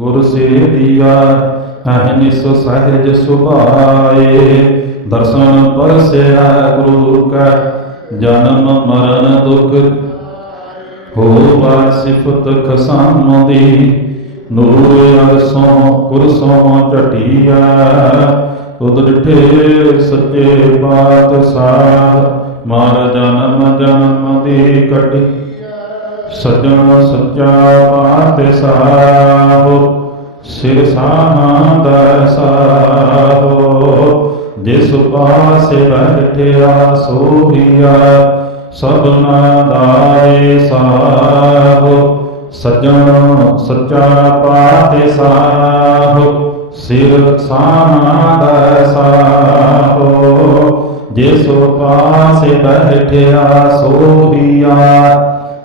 ਗੁਰ ਸੇ ਦੀਆ ਅਹਨਿਸ ਸਹਿਜ ਸੁਭਾਏ। ਦਰਸ਼ਨ ਪਰਸਿਆ ਗੁਰੂ ਕਾ, ਜਨਮ ਮਰਨ ਦੁਖ ਹੋਵਾ ਸਿਫਤ ਖਸਮ ਦੀ। ਨੂਰ ਅਰਸੋਂ ਕੁਰਸੋਂ ਝਟੀਆ, ਤੁਧ ਡਿਠੇ ਸੱਚੇ ਪਾਤਸ਼ਾਹ। ਮਾਰ ਜਨਮ ਜਨਮ ਦੀ ਕਟੀ ਸਜਣ ਸੱਚਾ ਪਾਤਸ਼ਾਹ ਸਿਰ ਸਾਹਾਂ ਸਾਹੋ ਜਿਸ ਪਾਸੇ ਬੈਠਿਆ ਸੋਹੀਆ ਸਭਨਾ ਦਾਏ ਸਾਹੋ ਸਜਣ ਸੱਚਾ ਪਾਤਸ਼ਾਹ ਸਿਰ ਸਾਹਾਂ ਸਾਹੋ ਜਿਸ ਪਾਸੇ ਬੈਠਿਆ ਸੋਹੀਆ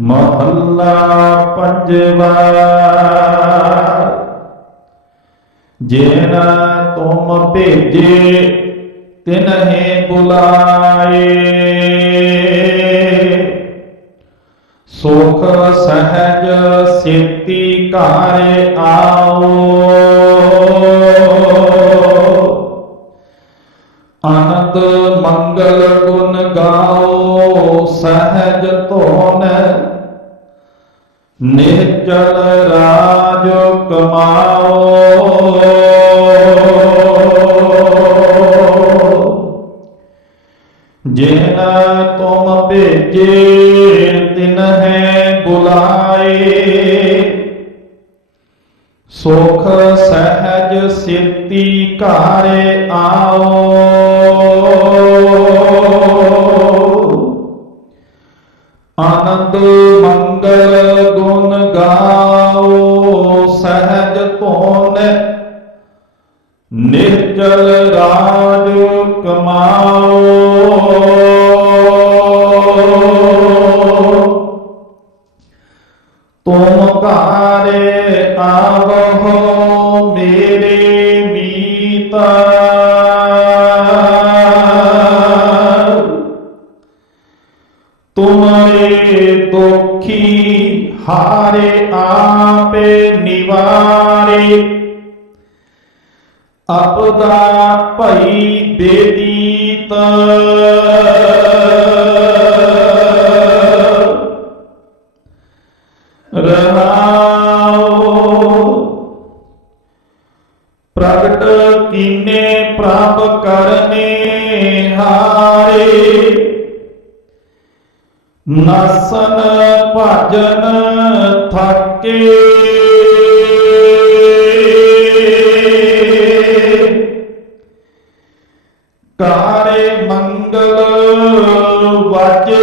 ਮਹੱਲਾ ਪੰਜਵਾ। ਜਿਨ ਤੁਮ ਭੇਜੇ, ਤਿਨਹੇ ਬੁਲਾਏ। ਸੁਖ ਸਹਿਜ ਸੇਤੀ ਘਰ ਆਓ। ਆਨੰਦ ਮੰਗਲ ਗੁਣ ਗਾਓ, ਸਹਿਜ ਧੋਨ ਨਿਹਚਲ ਰਾਜ ਕਮਾਓ। ਜਿਨ ਤੁਮ ਭੇਜੇ, ਤਿਨ ਹੈ ਬੁਲਾਏ। ਸੁਖ ਸਹਿਜ ਸਿੱਤੀ ਘਰ ਆਓ। ਆਨੰਦ ਨਿਰਜਲ ਰਾਜ ਕਮਾਓ ਤੁਮ ਘਾਰੇ ਆਵਹੁ ਮੇਰੇ ਮੀਤਾ ਤੁਮਰੇ ਦੁਖੀ ਹਾਰੇ ਆਪੇ ਨਿਵਾਰੇ ਆਪਦਾ ਭਈ ਬੇਦੀਤ। ਰਹਾਉ ਪ੍ਰਗਟ ਕੀਨੇ ਪ੍ਰਭ ਕਰਨੇ ਹਾਰੇ। ਨਸਨ ਭਜਨ ਥਕੇ। ਵਾਜੇ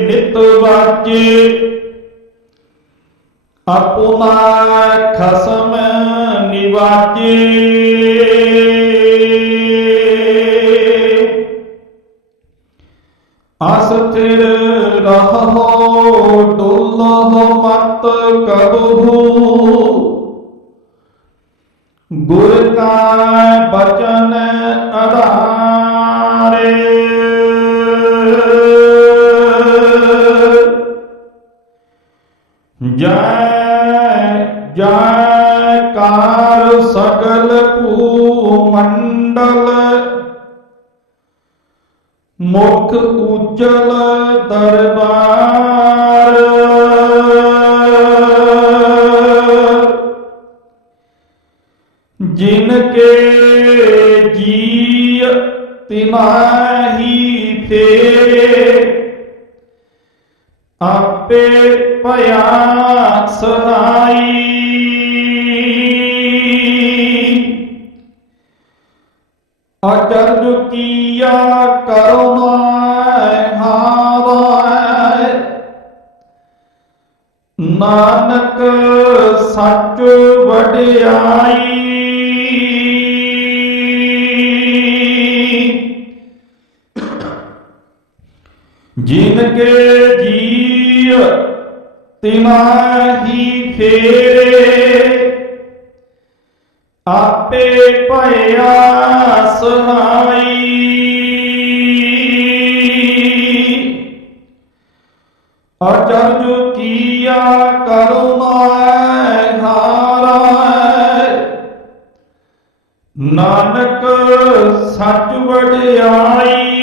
ਨਿਤ ਵਾਜੇ ਆਪਣਾ ਖਸਮ ਨਿਵਾਜੇ ਅਸਥਿਰ ਰਹੋ ਡੋਲੋ ਮਤ ਕਬਹੂ ਗੁਰ ਕਾ ਬਚਨ ਜੈ ਜੈ ਕਾਰ ਸਗਲ ਭੂ ਮੰਡਲ ਮੁਖ ਉਜਲ ਦਰਬਾਰ। ਜਿਨ ਕੇ ਜੀ ਤਿਨਾਹੀ ਫੇਰੇ ਆਪੇ ਭਇਆ ਸਹਾਈ ਅਚਰਜ ਕੀਆ ਕਰੁਣਾ ਹਾਰੈ ਨਾਨਕ ਸੱਚ ਵਡਿਆਈ। ਜਿਨ ਕੇ ਜੀ ਤਿਨਾ ਹੀ ਫੇਰੇ। ਆਪੇ ਭਇਆ ਸਹਾਈ। ਅਚਰਜ ਕੀਆ ਕਰੁਣਾ ਹਾਰਾ। ਨਾਨਕ ਸੱਚ ਵਡਿਆਈ।